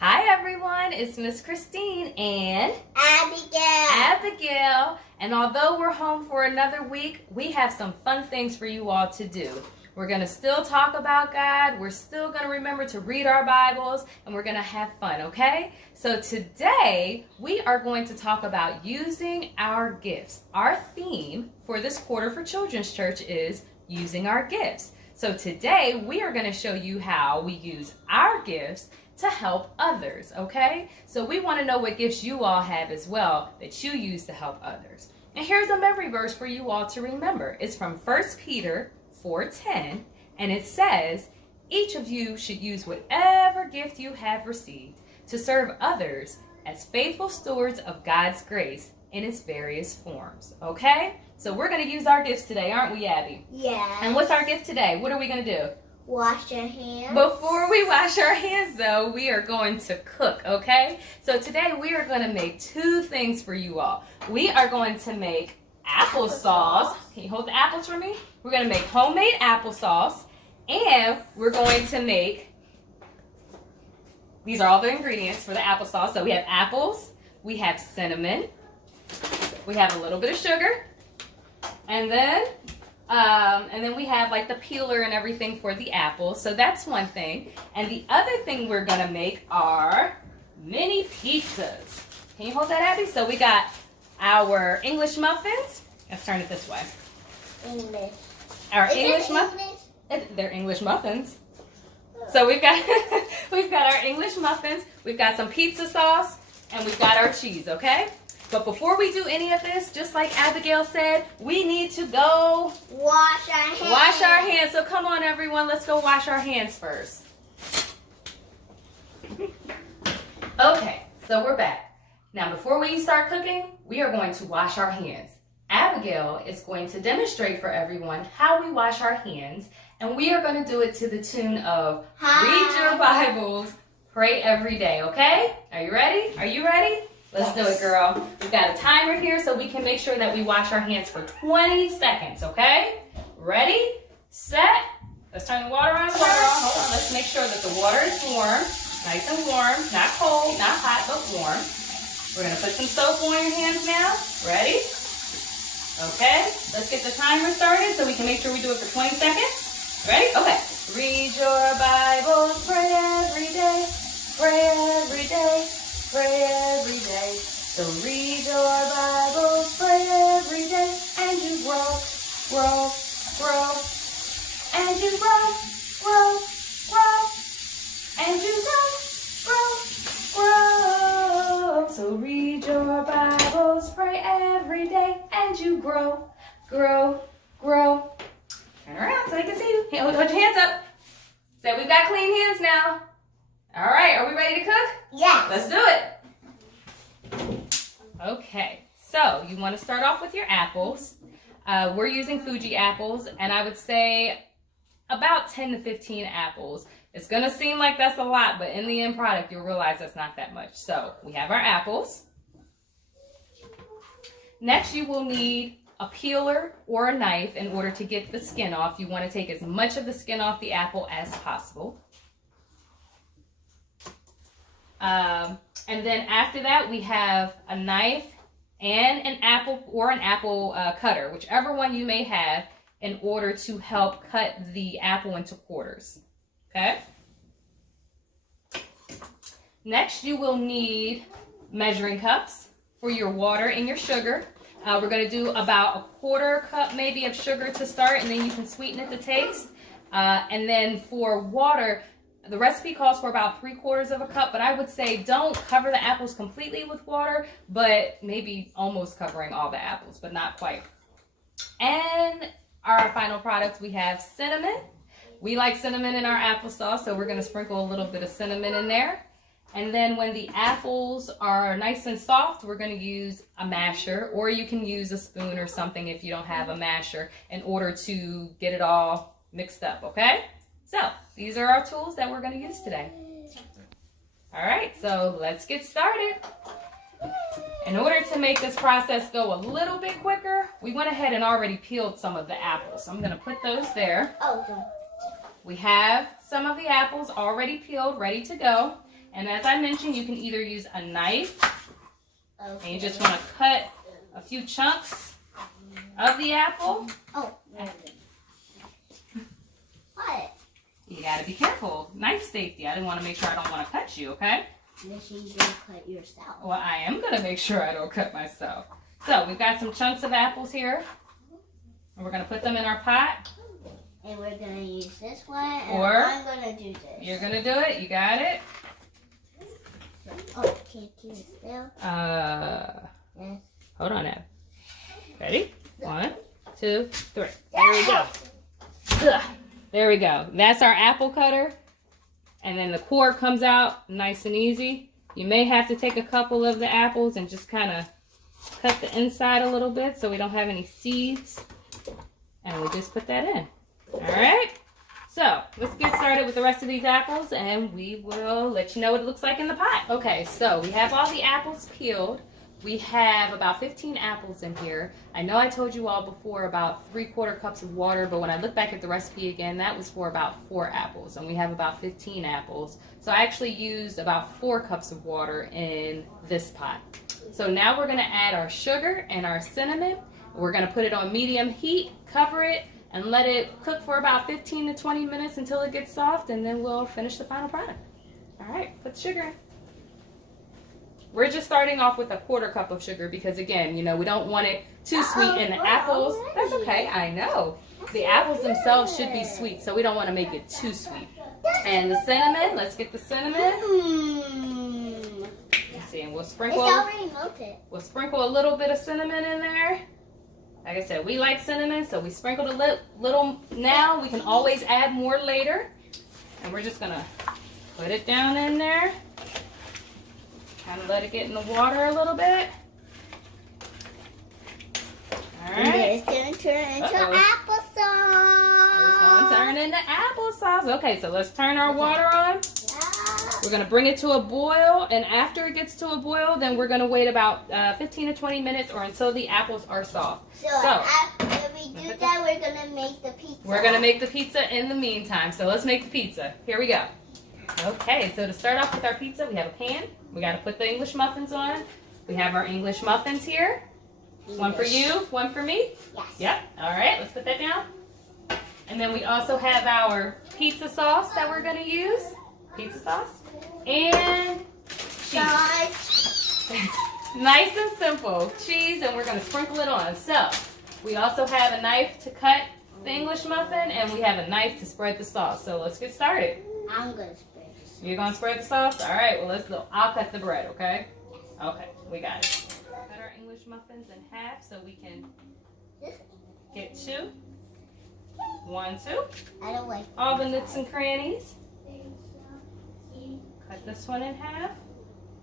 Hi everyone, it's Miss Christine and Abigail. And although we're home for another week, we have some fun things for you all to do. We're going to still talk about God, we're still going to remember to read our Bibles, and we're going to have fun, okay? So today, we are going to talk about using our gifts. Our theme for this quarter for Children's Church is using our gifts. So today, we are going to show you how we use our gifts to help others, okay? So we want to know what gifts you all have as well that you use to help others. And here's a memory verse for you all to remember. It's from 1 Peter 4:10, and it says, each of you should use whatever gift you have received to serve others as faithful stewards of God's grace in its various forms, okay? So we're going to use our gifts today, aren't we, Abby? Yeah. And what's our gift today? What are we going to do? Wash your hands. Before we wash our hands, though, we are going to cook, okay? So today we are going to make two things for you all. We are going to make applesauce. Can you hold the apples for me? We're going to make homemade applesauce, and we're going to make, these are all the ingredients for the applesauce. So we have apples, we have cinnamon, we have a little bit of sugar, and then we have like the peeler and everything for the apples. So that's one thing. And the other thing we're going to make are mini pizzas. Can you hold that, Abby? So we got our English muffins. Let's turn it this way. English. Our English muffins. They're English muffins. So we've got our English muffins. We've got some pizza sauce, and we've got our cheese, okay? But before we do any of this, just like Abigail said, we need to go wash our hands. Wash our hands. So come on, everyone. Let's go wash our hands first. Okay, so we're back. Now, before we start cooking, we are going to wash our hands. Abigail is going to demonstrate for everyone how we wash our hands, and we are going to do it to the tune of Read your Bibles, pray every day, okay? Are you ready? Are you ready? Let's do it, girl. We've got a timer here so we can make sure that we wash our hands for 20 seconds, okay? Ready, set. Let's turn the water on. Hold on. Let's make sure that the water is warm, nice and warm, not cold, not hot, but warm. We're going to put some soap on your hands now. Ready? Okay. Let's get the timer started so we can make sure we do it for 20 seconds. Ready? Okay. Read your Bible, pray every day, pray every day. Pray every day. So read your Bible, pray every day, and you grow, grow, grow, and you grow, grow, grow, and you grow, grow, grow. So read your Bibles, pray every day, and you grow, grow, grow. Turn around so I can see you. Hold your hands up. Say we've got clean hands now. All right, are we ready to cook? Yes. Let's do it. Okay, so you want to start off with your apples. We're using Fuji apples, and I would say about 10 to 15 apples. It's going to seem like that's a lot, but in the end product, you'll realize that's not that much. So we have our apples. Next, you will need a peeler or a knife in order to get the skin off. You want to take as much of the skin off the apple as possible. And then after that, we have a knife and an apple or an apple cutter, whichever one you may have, in order to help cut the apple into quarters. Okay? Next, you will need measuring cups for your water and your sugar. We're going to do about a quarter cup maybe of sugar to start, and then you can sweeten it to taste. And then for water, the recipe calls for about 3/4 of a cup, but I would say don't cover the apples completely with water, but maybe almost covering all the apples, but not quite. And our final product, we have cinnamon. We like cinnamon in our applesauce, so we're going to sprinkle a little bit of cinnamon in there. And then when the apples are nice and soft, we're going to use a masher, or you can use a spoon or something if you don't have a masher in order to get it all mixed up, okay? So these are our tools that we're going to use today. All right, so let's get started. In order to make this process go a little bit quicker, we went ahead and already peeled some of the apples. So I'm going to put those there. Oh, We have some of the apples already peeled, ready to go. And as I mentioned, you can either use a knife, Okay. and you just want to cut a few chunks of the apple. Oh. What? You got to be careful. Knife safety. I didn't want to make sure I don't want to cut you, okay? Make sure you don't cut yourself. Well, I am going to make sure I don't cut myself. So we've got some chunks of apples here. And we're going to put them in our pot. And we're going to use this one. And Or I'm going to do this. You're going to do it. You got it? Oh, can't keep it still. Yes. Hold on now. Ready? 1, 2, 3. There we go. Ugh. There we go. That's our apple cutter. And then the core comes out nice and easy. You may have to take a couple of the apples and just kind of cut the inside a little bit so we don't have any seeds. And we just put that in. All right. So let's get started with the rest of these apples and we will let you know what it looks like in the pot. Okay, so we have all the apples peeled. We have about 15 apples in here. I know I told you all before about 3/4 cups of water, but when I look back at the recipe again, that was for about 4 apples, and we have about 15 apples. So I actually used about 4 cups of water in this pot. So now we're gonna add our sugar and our cinnamon. We're gonna put it on medium heat, cover it, and let it cook for about 15 to 20 minutes until it gets soft, and then we'll finish the final product. All right, put the sugar in. We're just starting off with a 1/4 cup of sugar because, again, you know, we don't want it too sweet. And the apples, that's okay, I know. The apples themselves should be sweet, so we don't want to make it too sweet. And the cinnamon, let's get the cinnamon. Let's see, and we'll sprinkle. It's already melted. We'll sprinkle a little bit of cinnamon in there. Like I said, we like cinnamon, so we sprinkled a little now. We can always add more later. And we're just gonna put it down in there. Kind of let it get in the water a little bit. All right. And it's going to turn into applesauce. It's going to turn into applesauce. Okay, so let's turn our water on. We're going to bring it to a boil, and after it gets to a boil, then we're going to wait about 15 to 20 minutes or until the apples are soft. So after we do that, we're going to make the pizza. We're going to make the pizza in the meantime. So let's make the pizza. Here we go. Okay, so to start off with our pizza, we have a pan. We got to put the English muffins on. We have our English muffins here. One for you, one for me. Yes. Yep. All right, let's put that down. And then we also have our pizza sauce that we're going to use. Pizza sauce. And cheese. Nice and simple. Cheese, and we're going to sprinkle it on. So we also have a knife to cut the English muffin, and we have a knife to spread the sauce. So let's get started. I'm going to spread this. You're going to spread the sauce? All right, well, let's go. I'll cut the bread, okay? Okay, we got it. Cut our English muffins in half so we can get 2. 1, 2. I don't like all the nooks and crannies. Cut this one in half.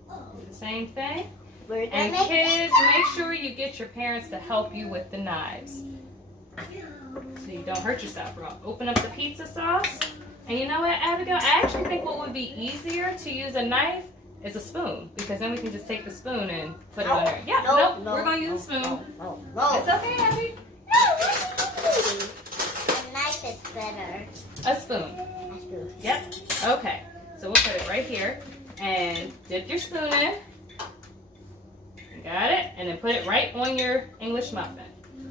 Do the same thing. And kids, make sure you get your parents to help you with the knives so you don't hurt yourself. We're going to open up the pizza sauce. And you know what, Abigail? I actually think what would be easier to use a knife is a spoon, because then we can just take the spoon and put it on there. Yeah, no, we're going to use a spoon. No. It's okay, Abby. A knife is better. A spoon. A spoon. Yep. Okay. So we'll put it right here and dip your spoon in. You got it? And then put it right on your English muffin.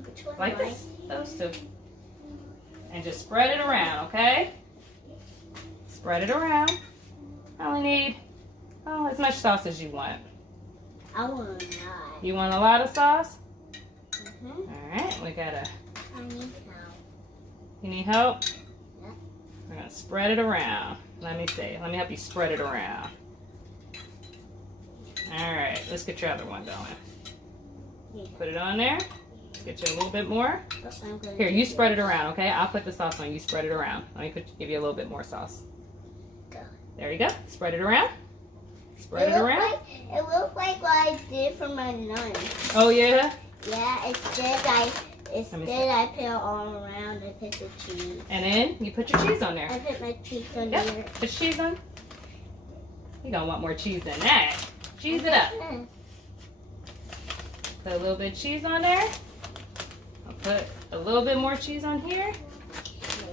Which one? Like this. Those 2. And just spread it around, okay? Spread it around. I only need, as much sauce as you want. I want a lot. You want a lot of sauce? Mm-hmm. All right, we gotta. I need help. You need help? Yeah. We're gonna spread it around. Let me see. Let me help you spread it around. All right, let's get your other one going. Yeah. Put it on there. Get you a little bit more. Oh, Here, you spread it around, okay? I'll put the sauce on. You spread it around. Let me give you a little bit more sauce. There you go. Spread it around. Spread it around. It looks like what I did for my lunch. Oh, yeah? Yeah, instead I put it all around and put the cheese. And then you put your cheese on there. I put my cheese on Yep. there. Put cheese on. You don't want more cheese than that. Cheese it up. Put a little bit of cheese on there. I'll put a little bit more cheese on here.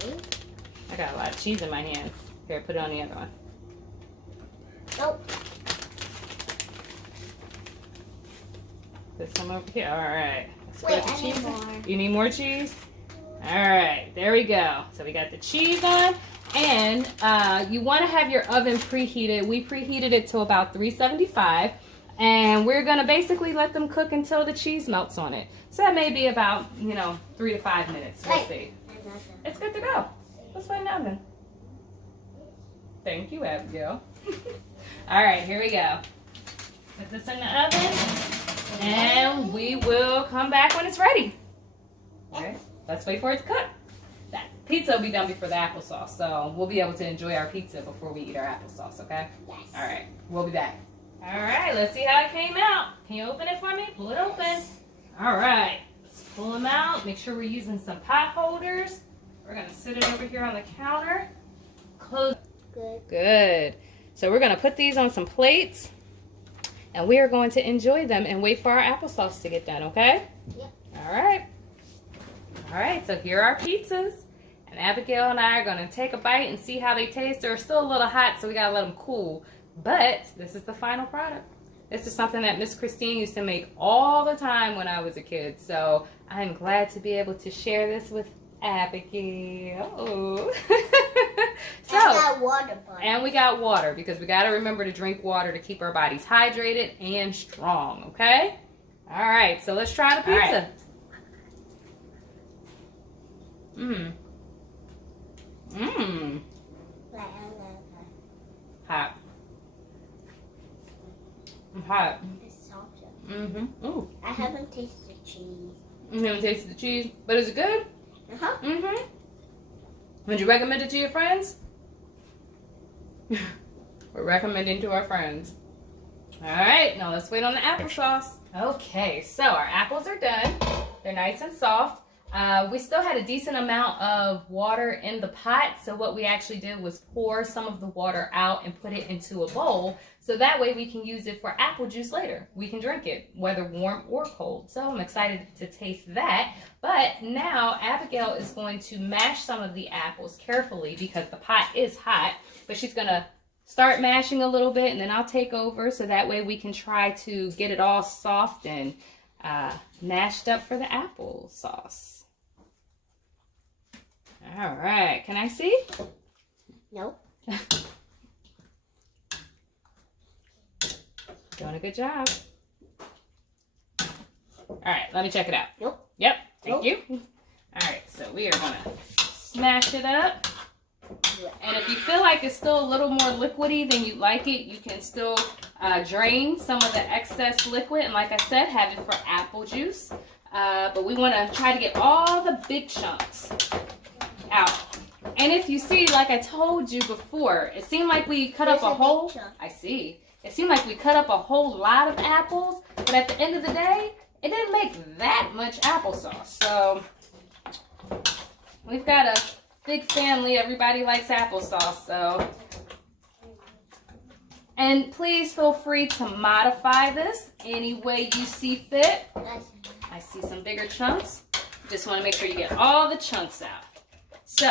Okay. I got a lot of cheese in my hand. Here, put it on the other one. Nope. Put some over here. All right. Let's Wait, put the I need cheese more. on. You need more cheese? All right. There we go. So we got the cheese on. And you want to have your oven preheated. We preheated it to about 375. And we're going to basically let them cook until the cheese melts on it. So that may be about, 3 to 5 minutes. We'll see. It's good to go. Let's put it in the oven. Thank you, Abigail. All right, here we go. Put this in the oven, and we will come back when it's ready. Okay, let's wait for it to cook. That pizza will be done before the applesauce, so we'll be able to enjoy our pizza before we eat our applesauce, okay? Yes. All right, we'll be back. All right, let's see how it came out. Can you open it for me? Pull it open. All right, let's pull them out. Make sure we're using some pot holders. We're gonna sit it over here on the counter. Close. Good. Good. So we're gonna put these on some plates, and we are going to enjoy them and wait for our applesauce to get done, okay? Yep. All right. All right, so here are our pizzas. And Abigail and I are gonna take a bite and see how they taste. They're still a little hot, so we gotta let them cool. But this is the final product. This is something that Miss Christine used to make all the time when I was a kid. So I'm glad to be able to share this with Abigail. So, and got water bottle. And we got water, because we got to remember to drink water to keep our bodies hydrated and strong, okay? All right, so let's try the pizza. Mmm. Mmm. Hot. Hot. It's softer. Mm-hmm. Ooh. I haven't tasted cheese. You haven't tasted the cheese, but is it good? Uh-huh. Mm-hmm. Would you recommend it to your friends? We're recommending to our friends. All right, now let's wait on the applesauce. Okay, so our apples are done. They're nice and soft. We still had a decent amount of water in the pot, so what we actually did was pour some of the water out and put it into a bowl, so that way we can use it for apple juice later. We can drink it, whether warm or cold. So I'm excited to taste that. But now Abigail is going to mash some of the apples carefully, because the pot is hot, but she's gonna start mashing a little bit, and then I'll take over, so that way we can try to get it all soft and mashed up for the applesauce. All right, can I see? Nope. Doing a good job. All right, let me check it out. Nope. Yep, thank Nope. you. All right, so we are gonna smash it up. And if you feel like it's still a little more liquidy than you like it, you can still drain some of the excess liquid. And like I said, have it for apple juice. But we want to try to get all the big chunks out. And if you see, like I told you before, it seemed like we cut up a whole... I see. It seemed like we cut up a whole lot of apples. But at the end of the day, it didn't make that much applesauce. So we've got a big family. Everybody likes applesauce, so. And please feel free to modify this any way you see fit. I see some bigger chunks. Just want to make sure you get all the chunks out. So,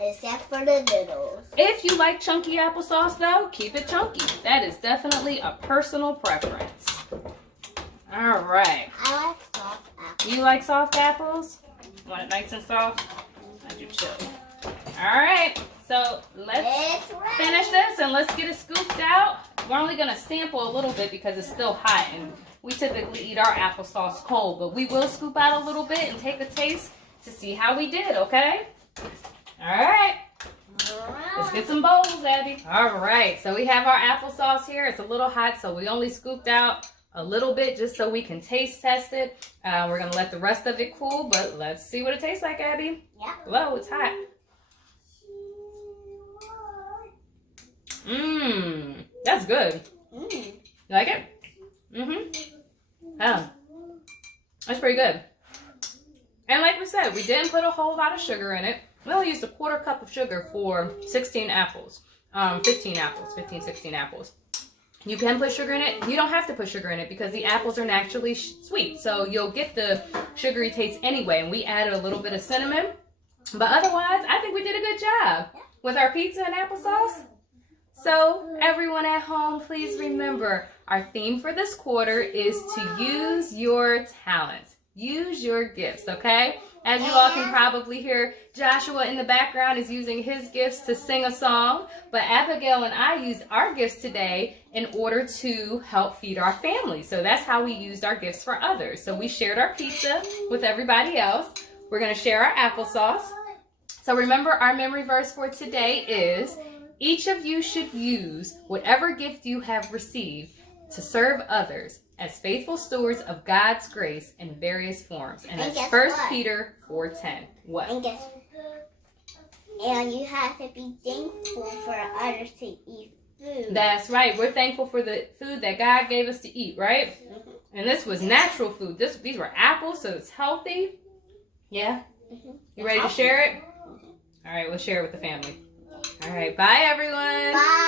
except for the noodles. if you like chunky applesauce, though, keep it chunky. That is definitely a personal preference. All right. I like soft apples. You like soft apples? Want it nice and soft? I do too. All right, so let's finish this and let's get it scooped out. We're only gonna sample a little bit because it's still hot, and we typically eat our applesauce cold, but we will scoop out a little bit and take a taste to see how we did, okay? All right, let's get some bowls, Abby. All right, so we have our applesauce here. It's a little hot, so we only scooped out a little bit just so we can taste test it. We're gonna let the rest of it cool, but let's see what it tastes like, Abby. Yeah. Hello, it's hot. Mmm, that's good. You like it? Mm-hmm. Oh, that's pretty good. And like we said, we didn't put a whole lot of sugar in it. We only used a 1/4 cup of sugar for 16 apples. 15 apples, 15, 16 apples. You can put sugar in it. You don't have to put sugar in it because the apples are naturally sweet. So you'll get the sugary taste anyway. And we added a little bit of cinnamon. But otherwise, I think we did a good job with our pizza and applesauce. So everyone at home, please remember our theme for this quarter is to use your talents. Use your gifts, okay? As you all can probably hear, Joshua in the background is using his gifts to sing a song, but Abigail and I used our gifts today in order to help feed our family. So that's how we used our gifts for others. So we shared our pizza with everybody else. We're going to share our applesauce. So remember, our memory verse for today is, each of you should use whatever gift you have received to serve others as faithful stewards of God's grace in various forms. And that's 1 Peter 4:10. What? And you have to be thankful for others to eat food. That's right. We're thankful for the food that God gave us to eat, right? Mm-hmm. And this was natural food. These were apples, so it's healthy. Yeah? Mm-hmm. You ready to share it? All right, we'll share it with the family. All right, bye everyone. Bye.